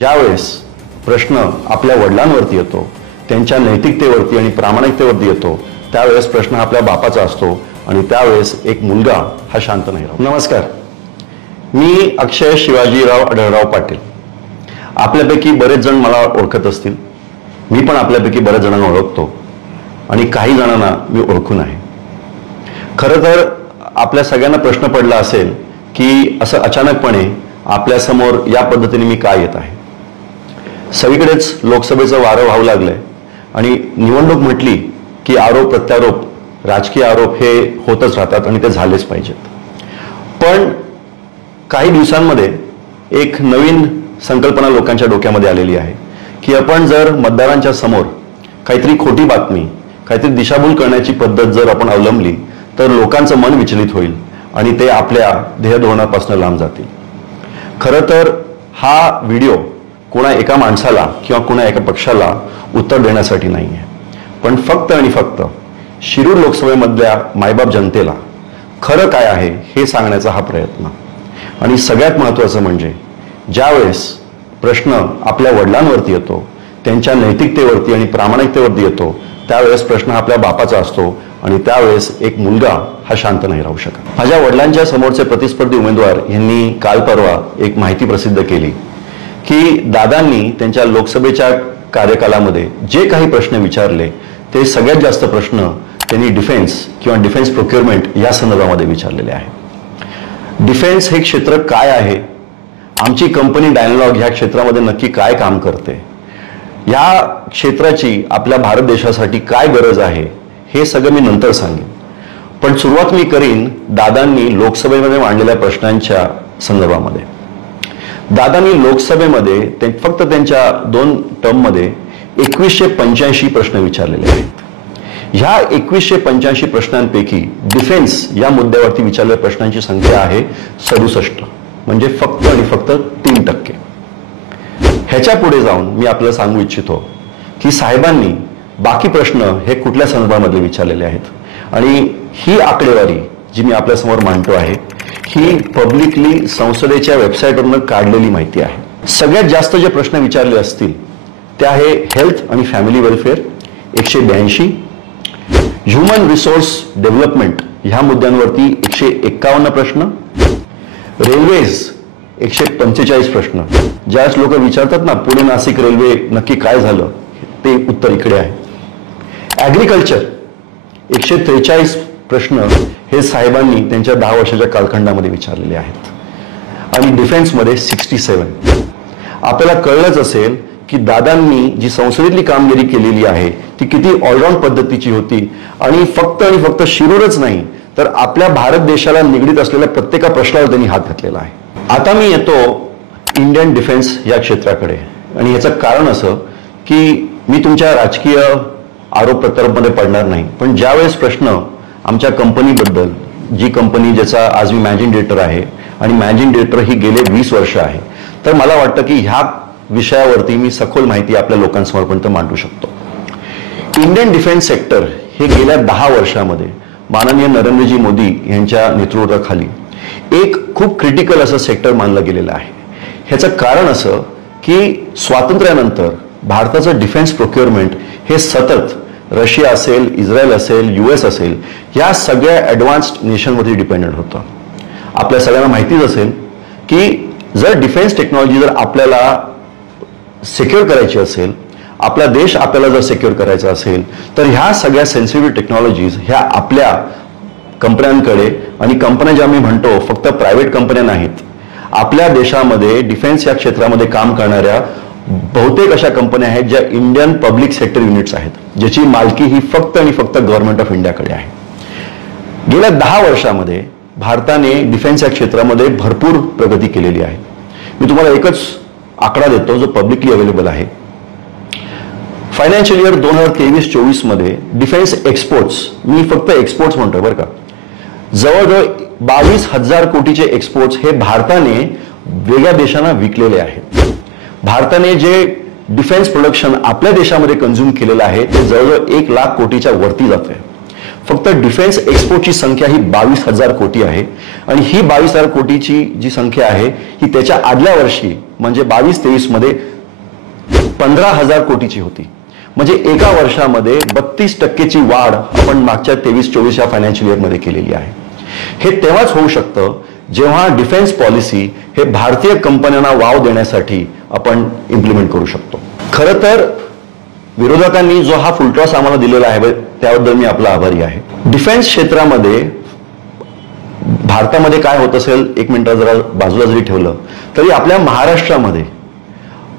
ज्यावेळेस प्रश्न आपल्या वडिलांवरती येतो, त्यांच्या नैतिकतेवरती आणि प्रामाणिकतेवरती येतो, त्यावेळेस प्रश्न आपल्या बापाचा असतो आणि त्यावेळेस एक मुलगा हा शांत नाही राहत. नमस्कार, मी अक्षय शिवाजीराव आढळराव पाटील. आपल्यापैकी बरेच जण मला ओळखत असतील, मी पण आपल्यापैकी बरेच जणांना ओळखतो आणि काही जणांना मी ओळखून आहे. खरं तर आपल्या सगळ्यांना प्रश्न पडला असेल की असं अचानकपणे आपल्यासमोर या पद्धतीने मी काय येत आहे. सगळीकडेच लोकसभेचं वारं वाहू लागलंय आणि निवडणूक म्हटली की आरोप प्रत्यारोप, राजकीय आरोप हे होतच राहतात आणि ते झालेच पाहिजेत. पण काही दिवसांमध्ये एक नवीन संकल्पना लोकांच्या डोक्यामध्ये आलेली आहे की आपण जर मतदारांच्या समोर काहीतरी खोटी बातमी, काहीतरी दिशाभूल करण्याची पद्धत जर आपण अवलंबली तर लोकांचं मन विचलित होईल आणि ते आपल्या ध्येयधोरणापासून लांब जातील. खरं तर हा व्हिडिओ कोणा एका माणसाला किंवा कोणा एका पक्षाला उत्तर देण्यासाठी नाही आहे, पण फक्त आणि फक्त शिरूर लोकसभेमधल्या मायबाप जनतेला खरं काय आहे हे सांगण्याचा हा प्रयत्न. आणि सगळ्यात महत्त्वाचं म्हणजे ज्यावेळेस प्रश्न आपल्या वडिलांवरती येतो, त्यांच्या नैतिकतेवरती आणि प्रामाणिकतेवरती येतो, त्यावेळेस प्रश्न आपल्या बापाचा असतो आणि त्यावेळेस एक मुलगा हा शांत नाही राहू शकत. माझ्या वडिलांच्या समोरचे प्रतिस्पर्धी उमेदवार यांनी काल परवा एक माहिती प्रसिद्ध केली की दादांनी त्यांच्या लोकसभेच्या कार्यकालामध्ये जे काही प्रश्न विचारले ते सगळ्यात जास्त प्रश्न त्यांनी डिफेन्स किंवा डिफेन्स प्रोक्युअरमेंट या संदर्भामध्ये विचारलेले आहे. डिफेन्स हे क्षेत्र काय आहे, आमची कंपनी डायनलॉग ह्या क्षेत्रामध्ये नक्की काय काम करते, या क्षेत्राची आपल्या भारत देशासाठी काय गरज आहे, हे सगळं मी नंतर सांगेन. पण सुरुवात मी करीन दादांनी लोकसभेमध्ये मांडलेल्या प्रश्नांच्या संदर्भामध्ये. दादांनी लोकसभेमध्ये फक्त त्यांच्या 2 टर्ममध्ये 2185 प्रश्न विचारलेले आहेत. ह्या 2185 प्रश्नांपैकी डिफेन्स या मुद्द्यावरती विचारलेल्या प्रश्नांची संख्या आहे 67, म्हणजे फक्त आणि फक्त 3%. ह्याच्या पुढे जाऊन मी आपल्याला सांगू इच्छितो की साहेबांनी बाकी प्रश्न हे कुठल्या संदर्भामध्ये विचारलेले आहेत आणि ही आकडेवारी जी मी आपल्यासमोर मांडतो आहे ही पब्लिकली संसदेच्या वेबसाईटवरून काढलेली माहिती आहे. सगळ्यात जास्त जे प्रश्न विचारले असतील ते आहे हेल्थ आणि family welfare 182, human resource development ह्या मुद्द्यांवरती 151 प्रश्न, रेल्वेज 145 प्रश्न. ज्यावेळेस लोक विचारतात ना पुणे नाशिक रेल्वे नक्की काय झालं, ते उत्तर इकडे आहे. ॲग्रिकल्चर 143 प्रश्न हे साहेबांनी त्यांच्या 10 वर्षाच्या कालखंडामध्ये विचारलेले आहेत. आणि डिफेन्समध्ये 67. आपल्याला कळलंच असेल की दादांनी जी संसदेतली कामगिरी केलेली आहे ती किती ऑलराऊंड पद्धतीची होती आणि फक्त शिरूरच नाही तर आपल्या भारत देशाला निगडीत असलेल्या प्रत्येक प्रश्नावर त्यांनी हात घातलेला आहे. आता मी येतो इंडियन डिफेन्स या क्षेत्राकडे आणि याचं कारण असं की मी तुमच्या राजकीय आरोप प्रत्यारोपमध्ये पडणार नाही, पण ज्यावेळेस प्रश्न आमच्या कंपनीबद्दल, जी कंपनी ज्याचा आज मी मॅनेजिंग डिरेक्टर आहे आणि मॅनेजिंग डिरेक्टर ही गेले 20 वर्ष आहे, तर मला वाटतं की ह्या विषयावरती मी सखोल माहिती आपल्या लोकांसमोरपर्यंत मांडू शकतो. इंडियन डिफेन्स सेक्टर हे गेल्या 10 वर्षामध्ये माननीय नरेंद्रजी मोदी यांच्या नेतृत्वाखाली एक खूप क्रिटिकल असं सेक्टर मानलं गेलेलं आहे. ह्याचं कारण असं की स्वातंत्र्यानंतर भारताचं डिफेन्स प्रोक्युअरमेंट हे सतत रशिया असेल, इस्रायल असेल, US असेल या सगळ्या ॲडव्हान्स्ड नेशनवरती डिपेंडेंट होतं. आपल्या सगळ्यांना माहितीच असेल की जर डिफेन्स टेक्नॉलॉजी जर आपल्याला सिक्युअर करायची असेल, आपला देश आपल्याला जर सिक्युअर करायचा असेल तर ह्या सगळ्या सेन्सिटिव्ह टेक्नॉलॉजीज ह्या आपल्या कंपन्यांकडे, आणि कंपन्या ज्या मी म्हणतो फक्त प्रायव्हेट कंपन्या नाहीत, आपल्या देशामध्ये डिफेन्स या क्षेत्रामध्ये काम करणाऱ्या बहुतेक अशा कंपन्या आहेत ज्या इंडियन पब्लिक सेक्टर युनिट्स आहेत, ज्याची मालकी ही फक्त आणि फक्त गव्हर्नमेंट ऑफ इंडियाकडे आहे. गेल्या 10 वर्षामध्ये भारताने डिफेन्स या क्षेत्रामध्ये भरपूर प्रगती केलेली आहे. मी तुम्हाला एकच आकडा देतो जो पब्लिकली अवेलेबल आहे. फायनान्शियल इयर 2023-24 मध्ये डिफेन्स एक्सपोर्ट्स, मी फक्त एक्सपोर्ट्स म्हणतोय बरं का, जवळजवळ 22,000 कोटीचे एक्सपोर्ट्स हे भारताने वेगळ्या देशांना विकलेले आहेत. भारताने जे डिफेन्स प्रोडक्शन आपल्या देशामध्ये कंझ्युम केलेलं आहे ते जवळजवळ 1 लाख कोटीच्या वरती जाते. फक्त डिफेन्स एक्सपोर्टची संख्या ही 22,000 कोटी आहे आणि ही 22,000 कोटीची जी संख्या आहे ही त्याच्या आदल्या वर्षी म्हणजे 22-23 मध्ये 15,000 कोटीची होती. म्हणजे एका वर्षामध्ये 32% वाढ आपण मागच्या 23-24 या फायनान्शियल इयरमध्ये केलेली आहे. हे तेव्हाच होऊ शकतं जेव्हा डिफेन्स पॉलिसी हे भारतीय कंपन्यांना वाव देण्यासाठी आपण इम्प्लिमेंट करू शकतो. खरं तर विरोधकांनी जो हा फुलटॉस आम्हाला दिलेला आहे त्याबद्दल मी आपला आभारी आहे. डिफेन्स क्षेत्रामध्ये भारतामध्ये काय होत असेल एक मिनिट जरा बाजूला जरी ठेवलं तरी आपल्या महाराष्ट्रामध्ये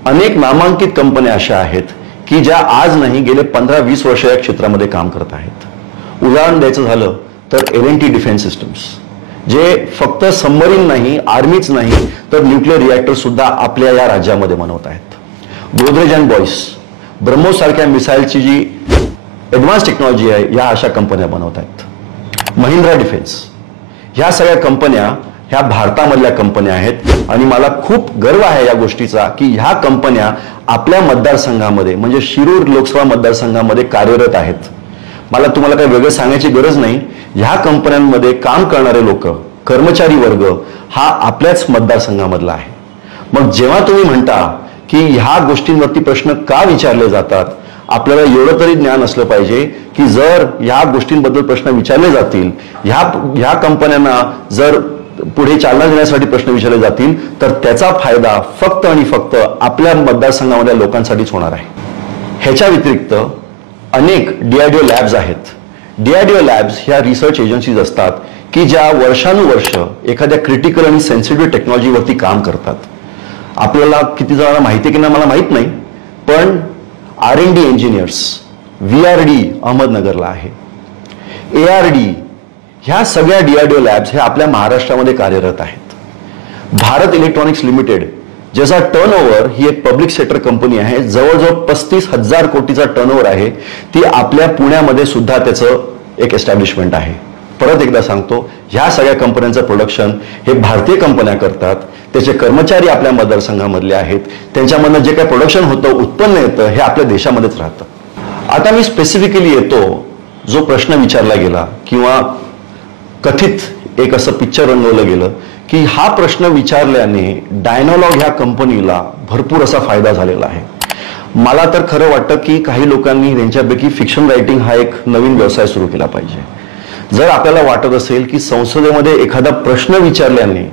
अनेक नामांकित कंपन्या अशा आहेत की ज्या आज नाही गेले 15-20 वर्ष या क्षेत्रामध्ये काम करत आहेत. उदाहरण द्यायचं झालं तर L&T डिफेन्स सिस्टम्स जे फक्त सबमरीन नाही, आर्मीच नाही तर न्यूक्लिअर रिॲक्टर सुद्धा आपल्या या राज्यामध्ये बनवत आहेत. गोदरेज अँड बॉयस, ब्रह्मोस सारख्या मिसाईलची जी ॲडव्हान्स टेक्नॉलॉजी आहे या अशा कंपन्या बनवत आहेत. महिंद्रा डिफेन्स, ह्या सगळ्या कंपन्या ह्या भारतामधल्या कंपन्या आहेत आणि मला खूप गर्व आहे या गोष्टीचा की ह्या कंपन्या आपल्या मतदारसंघामध्ये म्हणजे शिरूर लोकसभा मतदारसंघामध्ये कार्यरत आहेत. मला तुम्हाला काही वेगळं सांगायची गरज नाही. ह्या कंपन्यांमध्ये काम करणारे लोक, कर्मचारी वर्ग हा आपल्याच मतदारसंघामधला आहे. मग जेव्हा तुम्ही म्हणता की ह्या गोष्टींवरती प्रश्न का विचारले जातात, आपल्याला एवढं तरी ज्ञान असलं पाहिजे की जर ह्या गोष्टींबद्दल प्रश्न विचारले जातील, ह्या कंपन्यांना जर पुढे चालना देण्यासाठी प्रश्न विचारले जातील तर त्याचा फायदा फक्त आणि फक्त आपल्या मतदारसंघामधल्या लोकांसाठीच होणार आहे. ह्याच्या व्यतिरिक्त अनेक DRDO लॅब्स आहेत. DRDO लॅब्स ह्या रिसर्च एजन्सीज असतात की ज्या वर्षानुवर्ष एखाद्या क्रिटिकल आणि सेन्सिटिव्ह टेक्नॉलॉजीवरती काम करतात. आपल्याला किती जणांना माहिती आहे की नाही मला माहित नाही, पण R&D इंजिनियर्स VRD अहमदनगरला आहे. ARD ह्या सगळ्या DRDO लॅब्स हे आपल्या महाराष्ट्रामध्ये कार्यरत आहेत. भारत इलेक्ट्रॉनिक्स लिमिटेड ज्याचा टर्नओव्हर ही एक पब्लिक सेक्टर कंपनी आहे, जवळजवळ 35,000 कोटीचा टर्नओव्हर आहे, ती आपल्या पुण्यामध्ये सुद्धा त्याचं एक एस्टॅब्लिशमेंट आहे. परत एकदा सांगतो, ह्या सगळ्या कंपन्यांचं प्रोडक्शन हे भारतीय कंपन्या करतात. त्याचे कर्मचारी आपल्या मतदारसंघामधले आहेत. त्यांच्यामधनं जे काही प्रोडक्शन होतं, उत्पन्न येतं हे आपल्या देशामध्येच राहतं. आता मी स्पेसिफिकली येतो जो प्रश्न विचारला गेला किंवा कथित एक असं पिक्चर रंगवलं गेलं की हा प्रश्न विचारल्याने डायनॉलॉग ह्या कंपनीला भरपूर असा फायदा झालेला आहे. मला तर खरं वाटतं की काही लोकांनी त्यांच्यापैकी फिक्शन रायटिंग हा एक नवीन व्यवसाय सुरू केला पाहिजे. जर आपल्याला वाटत असेल की संसदेमध्ये एखादा प्रश्न विचारल्याने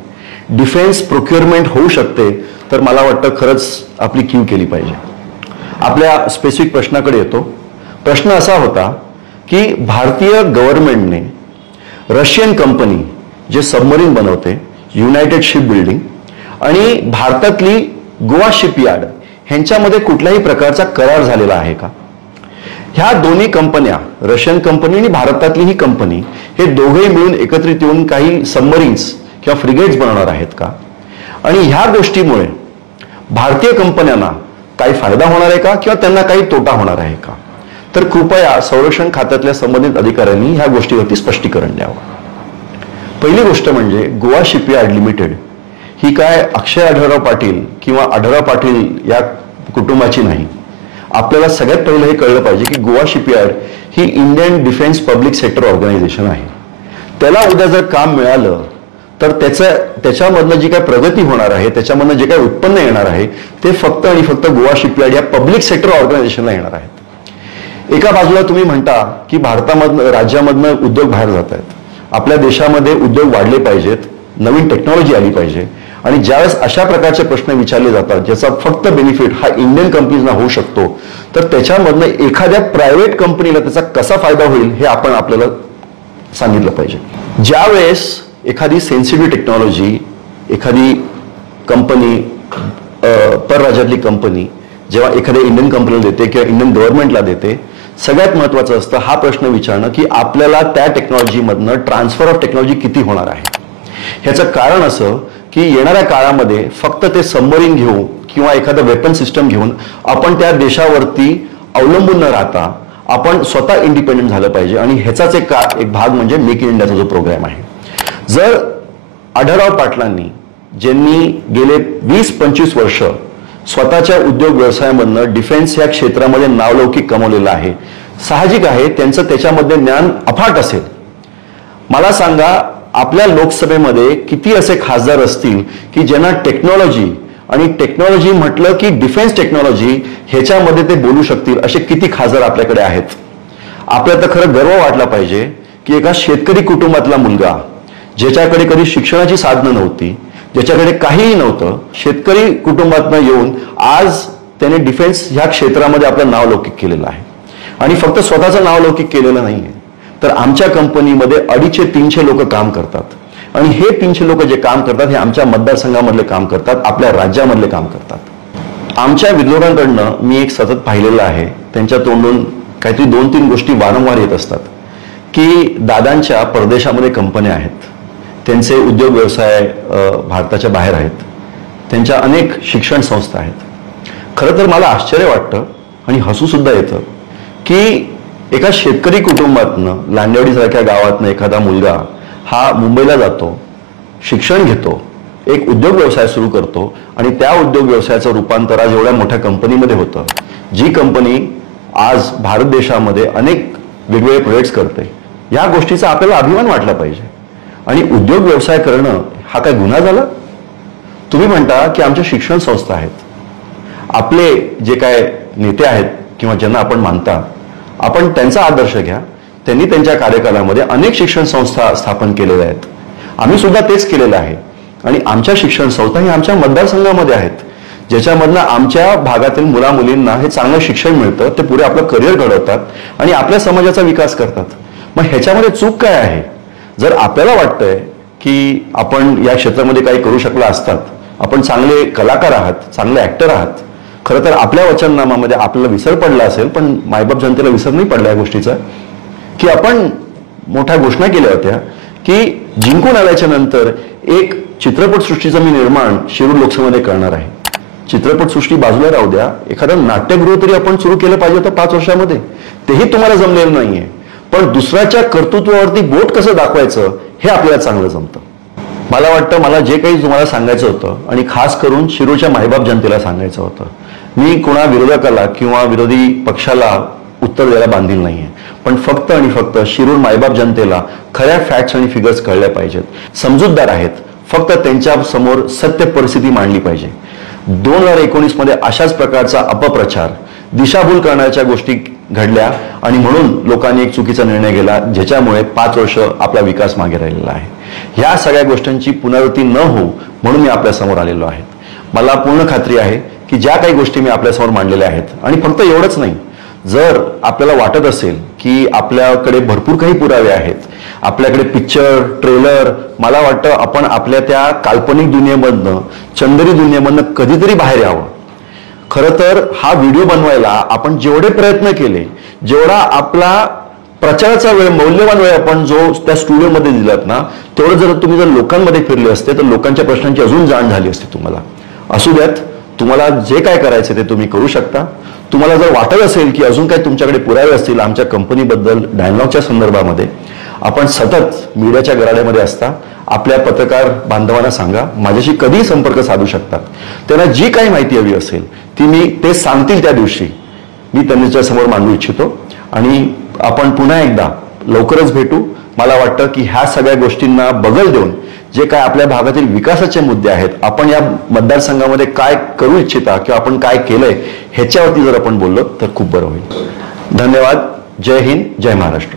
डिफेन्स प्रोक्युअरमेंट होऊ शकते तर मला वाटतं खरंच आपली क्यू केली पाहिजे. आपल्या स्पेसिफिक प्रश्नाकडे येतो. प्रश्न असा होता की भारतीय गव्हर्नमेंटने रशियन कंपनी जे सबमरीन बनवते, युनायटेड शिप बिल्डिंग आणि भारतातली गोवा शिपयार्ड ह्यांच्यामध्ये कुठल्याही प्रकारचा करार झालेला आहे का? ह्या दोन्ही कंपन्या, रशियन कंपनी आणि भारतातली ही कंपनी, हे दोघेही मिळून एकत्रित येऊन काही सबमरीन्स किंवा फ्रिगेट्स बनवणार आहेत का? आणि ह्या गोष्टीमुळे भारतीय कंपन्यांना काही फायदा होणार आहे का किंवा त्यांना काही तोटा होणार आहे का? तर कृपया संरक्षण खात्यातल्या संबंधित अधिकाऱ्यांनी ह्या गोष्टीवरती स्पष्टीकरण द्यावं. पहिली गोष्ट म्हणजे गोवा शिपयार्ड लिमिटेड ही काय अक्षय आढळराव पाटील किंवा आढळराव पाटील या कुटुंबाची नाही. आपल्याला सगळ्यात पहिलं हे कळलं पाहिजे की गोवा शिपयार्ड ही Indian defence public sector organisation आहे. त्याला उद्या जर काम मिळालं तर त्याच्यामधनं जी काय प्रगती होणार आहे, त्याच्यामधनं जे काय उत्पन्न येणार आहे ते फक्त आणि फक्त गोवा शिपयार्ड या पब्लिक सेक्टर ऑर्गनायझेशनला येणार आहेत. एका बाजूला तुम्ही म्हणता की भारतामधनं, राज्यामधनं उद्योग बाहेर जात आहेत. आपल्या देशामध्ये उद्योग वाढले पाहिजेत, नवीन टेक्नॉलॉजी आली पाहिजे आणि ज्यावेळेस अशा प्रकारचे प्रश्न विचारले जातात ज्याचा फक्त बेनिफिट हा इंडियन कंपनीजना होऊ शकतो तर त्याच्यामधनं एखाद्या प्रायव्हेट कंपनीला त्याचा कसा फायदा होईल हे आपण आपल्याला सांगितलं पाहिजे. ज्यावेळेस एखादी सेन्सिटिव्ह टेक्नॉलॉजी एखादी कंपनी, परराज्यातली कंपनी जेव्हा एखाद्या इंडियन कंपनीला देते किंवा इंडियन गव्हर्नमेंटला देते, सगळ्यात महत्त्वाचं असतं हा प्रश्न विचारणं की आपल्याला त्या टेक्नॉलॉजीमधनं ट्रान्सफर ऑफ टेक्नॉलॉजी किती होणार आहे. ह्याचं कारण असं की येणाऱ्या काळामध्ये फक्त ते सबमरीन घेऊन किंवा एखादं वेपन सिस्टम घेऊन आपण त्या देशावरती अवलंबून न राहता आपण स्वतः इंडिपेंडेंट झालं पाहिजे आणि ह्याचाच एक भाग म्हणजे मेक इन इंडियाचा जो प्रोग्राम आहे. जर आढळराव पाटलांनी ज्यांनी गेले 20-25 वर्ष स्वतःच्या उद्योग व्यवसायामधनं डिफेन्स या क्षेत्रामध्ये नावलौकिक कमवलेलं आहे, साहजिक आहे त्यांचं त्याच्यामध्ये ज्ञान अफाट असेल. मला सांगा, आपल्या लोकसभेमध्ये किती असे खासदार असतील की ज्यांना टेक्नॉलॉजी आणि टेक्नॉलॉजी म्हटलं की डिफेन्स टेक्नॉलॉजी ह्याच्यामध्ये ते बोलू शकतील असे किती खासदार आपल्याकडे आहेत. आपल्याला तर खरं गर्व वाटला पाहिजे की एका शेतकरी कुटुंबातला मुलगा, ज्याच्याकडे कधी शिक्षणाची साधनं नव्हती, ज्याच्याकडे काहीही नव्हतं, शेतकरी कुटुंबातनं येऊन आज त्याने डिफेन्स ह्या क्षेत्रामध्ये आपलं नाव लौकिक केलेलं आहे. आणि फक्त स्वतःचं नाव लौकिक केलेलं नाहीये, तर आमच्या कंपनीमध्ये 250-300 लोक काम करतात. आणि हे 300 लोक जे काम करतात हे आमच्या मतदारसंघामधले काम करतात, आपल्या राज्यामधले काम करतात. आमच्या विद्रोहांकडनं मी एक सतत पाहिलेलं आहे, त्यांच्या तोंडून काहीतरी 2-3 गोष्टी वारंवार येत असतात की दादांच्या परदेशामध्ये कंपन्या आहेत, त्यांचे उद्योग व्यवसाय भारताच्या बाहेर आहेत, त्यांच्या अनेक शिक्षण संस्था आहेत. खरं तर मला आश्चर्य वाटतं आणि हसू सुद्धा येतं की एका शेतकरी कुटुंबातनं, लांडेवाडीसारख्या गावातनं एखादा मुलगा हा मुंबईला जातो, शिक्षण घेतो, एक उद्योग व्यवसाय सुरू करतो आणि त्या उद्योग व्यवसायाचं रूपांतर आज एवढ्या मोठ्या कंपनीमध्ये होतं, जी कंपनी आज भारत देशामध्ये अनेक वेगवेगळे प्रोजेक्ट्स करते. या गोष्टीचा आपल्याला अभिमान वाटला पाहिजे. आणि उद्योग व्यवसाय करणं हा काय गुन्हा झाला? तुम्ही म्हणता की आमच्या शिक्षण संस्था आहेत, आपले जे काय नेते आहेत किंवा ज्यांना आपण मानता, आपण त्यांचा आदर्श घ्या. त्यांनी त्यांच्या कार्यकालामध्ये अनेक शिक्षण संस्था स्थापन केलेल्या आहेत. आम्ही सुद्धा तेच केलेलं आहे. आणि आमच्या शिक्षण संस्था ही आमच्या मतदारसंघामध्ये आहेत, ज्याच्यामधनं आमच्या भागातील मुला मुलींना हे चांगलं शिक्षण मिळतं, ते पुढे आपलं करिअर घडवतात आणि आपल्या समाजाचा विकास करतात. मग ह्याच्यामध्ये चूक काय आहे? जर आपल्याला वाटतंय की आपण या क्षेत्रामध्ये काही करू शकला असतात, आपण चांगले कलाकार आहात, चांगले ऍक्टर आहात, खरं तर आपल्या वचननामामध्ये आपल्याला विसर पडला असेल, पण मायबाप जनतेला विसर नाही पडला या गोष्टीचा, की आपण मोठ्या घोषणा केल्या होत्या की जिंकून आल्याच्या नंतर एक चित्रपटसृष्टीचं मी निर्माण शिरूर लोकसभेमध्ये करणार आहे. चित्रपटसृष्टी बाजूला राहू द्या, एखादं नाट्यगृह तरी आपण सुरू केलं पाहिजे होतं 5 वर्षामध्ये. तेही तुम्हाला जमलेलं नाहीये. पण दुसऱ्याच्या कर्तृत्वावरती बोट कसं दाखवायचं हे आपल्याला चांगलं जमतं. मला वाटतं मला जे काही तुम्हाला सांगायचं होतं आणि खास करून शिरूरच्या मायबाप जनतेला सांगायचं होतं, मी कोणा विरोधकाला किंवा विरोधी पक्षाला उत्तर द्यायला बांधील नाहीये, पण फक्त आणि फक्त शिरूर मायबाप जनतेला खऱ्या फॅक्ट्स आणि फिगर्स कळल्या पाहिजेत. समजूतदार आहेत, फक्त त्यांच्या समोर सत्य परिस्थिती मांडली पाहिजे. 2019 मध्ये अशाच प्रकारचा अपप्रचार, दिशाभूल करण्याच्या गोष्टी घडल्या आणि म्हणून लोकांनी एक चुकीचा निर्णय घेतला, ज्याच्यामुळे 5 वर्ष आपला विकास मागे राहिलेला आहे. ह्या सगळ्या गोष्टींची पुनरावृत्ती न होऊ म्हणून मी आपल्या समोर आलेलो आहे. मला पूर्ण खात्री आहे की ज्या काही गोष्टी मी आपल्यासमोर मांडलेल्या आहेत, आणि फक्त एवढंच नाही, जर आपल्याला वाटत असेल की आपल्याकडे भरपूर काही पुरावे आहेत, आपल्याकडे पिक्चर, ट्रेलर, मला वाटतं आपण आपल्या त्या काल्पनिक दुनियेमधनं, चंदेरी दुनियेमधनं कधीतरी बाहेर यावं. खरं तर हा व्हिडिओ बनवायला आपण जेवढे प्रयत्न केले, जेवढा आपला प्रचाराचा वेळ, मौल्यवान वेळ आपण जो त्या स्टुडिओमध्ये दिलात ना, तेवढं जर तुम्ही जर लोकांमध्ये फिरले असते तर लोकांच्या प्रश्नांची अजून जाण झाली असते तुम्हाला. असू द्यात, तुम्हाला जे काय करायचे ते तुम्ही करू शकता. तुम्हाला जर वाटत असेल की अजून काही तुमच्याकडे पुरावे असतील आमच्या कंपनीबद्दल, डायलॉगच्या संदर्भामध्ये, आपण सतत मीडियाच्या गराड्यामध्ये असता, आपल्या पत्रकार बांधवांना सांगा, माझ्याशी कधीही संपर्क साधू शकतात. त्यांना जी काही माहिती हवी असेल ती मी ते सांगतील त्या दिवशी मी त्यांच्या समोर मांडू इच्छितो. आणि आपण पुन्हा एकदा लवकरच भेटू. मला वाटतं की ह्या सगळ्या गोष्टींना बगल देऊन जे काय आपल्या भागातील विकासाचे मुद्दे आहेत, आपण या मतदारसंघामध्ये काय करू इच्छिता किंवा आपण काय केलंय ह्याच्यावरती जर आपण बोललो तर खूप बरं होईल. धन्यवाद. जय हिंद, जय महाराष्ट्र.